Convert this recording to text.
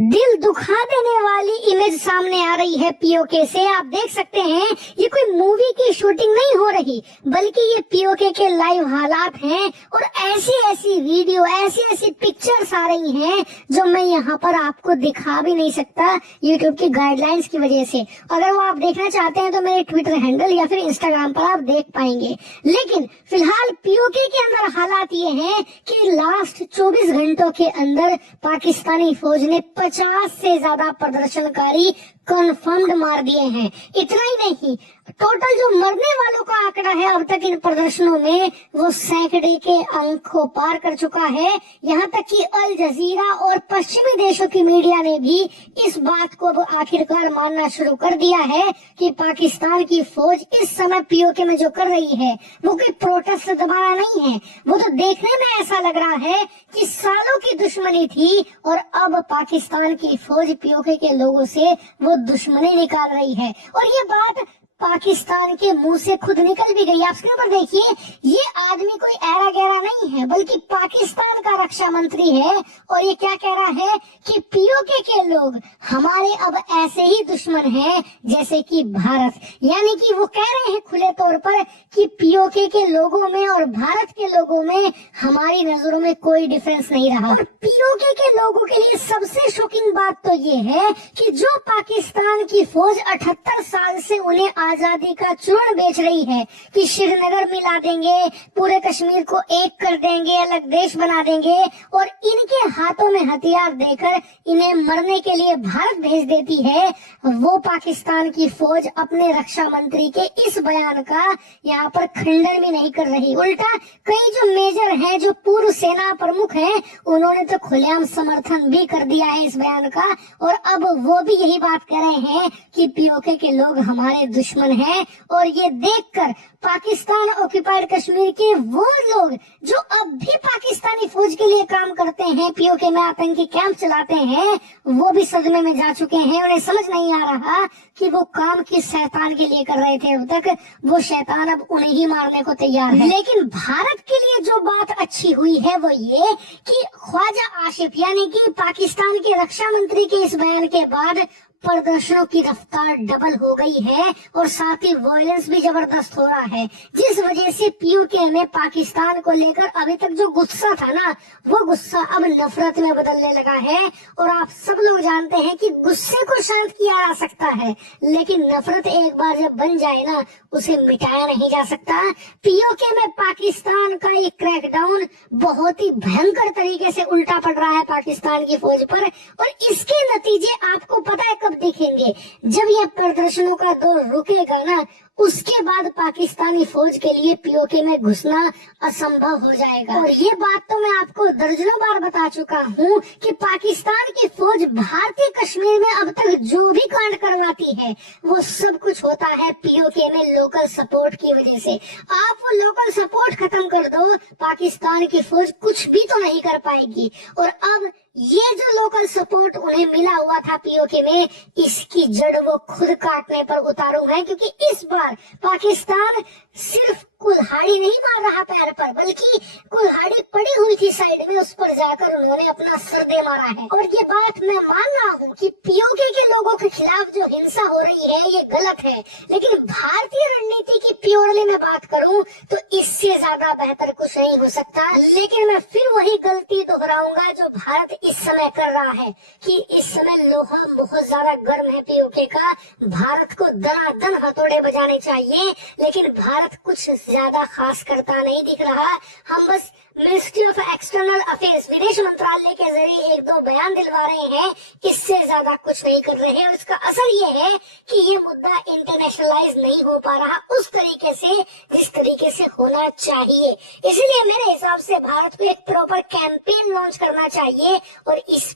दिल दुखा देने वाली इमेज सामने आ रही है पीओके से। आप देख सकते हैं ये कोई मूवी की शूटिंग नहीं हो रही, बल्कि ये पीओके के लाइव हालात हैं और ऐसी ऐसी वीडियो, ऐसी ऐसी पिक्चर्स आ रही हैं जो मैं यहाँ पर आपको दिखा भी नहीं सकता यूट्यूब की गाइडलाइंस की वजह से। अगर वो आप देखना चाहते हैं तो मेरे ट्विटर हैंडल या फिर इंस्टाग्राम पर आप देख पाएंगे। लेकिन फिलहाल पीओके के अंदर हालात ये हैं कि लास्ट 24 घंटों के अंदर पाकिस्तानी फौज ने 50 से ज्यादा प्रदर्शनकारी कंफर्म्ड मार दिए हैं। इतना ही नहीं, टोटल जो मरने वालों का आंकड़ा है अब तक इन प्रदर्शनों में वो सैकड़े के अंक को पार कर चुका है। यहाँ तक कि अल जजीरा और पश्चिमी देशों की मीडिया ने भी इस बात को अब आखिरकार मानना शुरू कर दिया है कि पाकिस्तान की फौज इस समय पीओके में जो कर रही है वो कोई प्रोटेस्ट दबाना नहीं है। वो तो देखने में ऐसा लग रहा है कि सालों की दुश्मनी थी और अब पाकिस्तान की फौज पीओके के लोगों से वो दुश्मनी निकाल रही है। और ये बात पाकिस्तान के मुंह से खुद निकल भी गई। आप स्क्रीन पर देखिए, ये आदमी कोई ऐरा गैरा नहीं है, बल्कि पाकिस्तान का रक्षा मंत्री है। और ये क्या कह रहा है कि पीओके के लोग हमारे अब ऐसे ही दुश्मन हैं जैसे कि भारत। यानी कि वो कह रहे हैं खुले तौर पर कि पीओके के लोगों में और भारत के लोगों में हमारी नजरों में कोई डिफरेंस नहीं रहा। और पीओके के लोगों के लिए सबसे शॉकिंग बात तो ये है कि जो पाकिस्तान की फौज 78 साल से उन्हें आजादी का चूर्ण बेच रही है कि श्रीनगर मिला देंगे, पूरे कश्मीर को एक कर देंगे, अलग देश बना देंगे, और इनके हाथों में हथियार देकर इन्हें मरने के लिए भारत भेज देती है, वो पाकिस्तान की फौज अपने रक्षा मंत्री के इस बयान का यहाँ पर खंडन भी नहीं कर रही। उल्टा कई जो मेजर हैं, जो पूर्व सेना प्रमुख हैं, उन्होंने तो खुलेआम समर्थन भी कर दिया है इस बयान का। और अब वो भी यही बात कह रहे हैं कि पीओके के लोग हमारे दुश्मन है। और ये देखकर पाकिस्तान ऑक्युपाइड कश्मीर के वो लोग जो अब भी पाकिस्तानी फौज के लिए काम करते हैं, पीओके में आतंकी कैंप चलाते हैं, वो भी सदमे में जा चुके हैं। उन्हें समझ नहीं आ रहा कि वो काम किस शैतान के लिए कर रहे थे अब तक। वो शैतान अब उन्हें ही मारने को तैयार है। लेकिन भारत के लिए जो बात अच्छी हुई है वो ये कि ख्वाजा आसिफ यानी कि पाकिस्तान के रक्षा मंत्री के इस बयान के बाद प्रदर्शनों की रफ्तार डबल हो गई है और साथ ही वायलेंस भी जबरदस्त हो रहा है, जिस वजह से पीओके में पाकिस्तान को लेकर अभी तक जो गुस्सा था ना, वो गुस्सा अब नफरत में बदलने लगा है। और आप सब लोग जानते हैं कि गुस्से को शांत किया जा सकता है, लेकिन नफरत एक बार जब बन जाए ना, उसे मिटाया नहीं जा सकता। पीओके में पाकिस्तान का ये क्रैकडाउन बहुत ही भयंकर तरीके से उल्टा पड़ रहा है पाकिस्तान की फौज पर। और इसके नतीजे आपको पता है दिखेंगे, जब यह प्रदर्शनों का दौर रुकेगा ना, उसके बाद पाकिस्तानी फौज के लिए पीओके में घुसना असंभव हो जाएगा। और ये बात तो मैं आपको दर्जनों बार बता चुका हूँ कि पाकिस्तान की फौज भारतीय कश्मीर में अब तक जो भी कांड करवाती है वो सब कुछ होता है पीओके में लोकल सपोर्ट की वजह से। आप वो लोकल सपोर्ट खत्म कर दो, पाकिस्तान की फौज कुछ भी तो नहीं कर पाएगी। और अब ये जो लोकल सपोर्ट उन्हें मिला हुआ था पीओके में, इसकी जड़ वो खुद काटने पर उतारू है। क्योंकि इस बार पाकिस्तान सिर्फ कुल्हाड़ी नहीं मार रहा पैर पर, बल्कि कुल्हाड़ी पड़ी हुई थी साइड में, उस पर जाकर उन्होंने अपना सर दे मारा है। और ये बात मैं मान रहा हूँ कि पीओके के लोगों के खिलाफ जो हिंसा हो रही है ये गलत है, लेकिन भारतीय रणनीति की प्योरली मैं बात करूँ तो इससे ज्यादा बेहतर कुछ नहीं हो सकता। लेकिन मैं फिर वही गलती दोहराऊंगा जो भारत इस समय कर रहा है कि इस समय लोहा बहुत ज्यादा गर्म है पीओके का। भारत को दनादन हथौड़े बजाने चाहिए, लेकिन भारत कुछ ज्यादा खास करता नहीं दिख रहा। हम बस मिनिस्ट्री ऑफ एक्सटर्नल अफेयर्स, विदेश मंत्रालय के जरिए एक दो बयान दिलवा रहे हैं, इससे ज्यादा कुछ नहीं कर रहे। और इसका असर ये है कि ये मुद्दा इंटरनेशनलाइज नहीं हो पा रहा उस तरीके से जिस तरीके से होना चाहिए। इसलिए मेरे हिसाब से भारत को एक प्रॉपर कैंपेन लॉन्च करना चाहिए और इस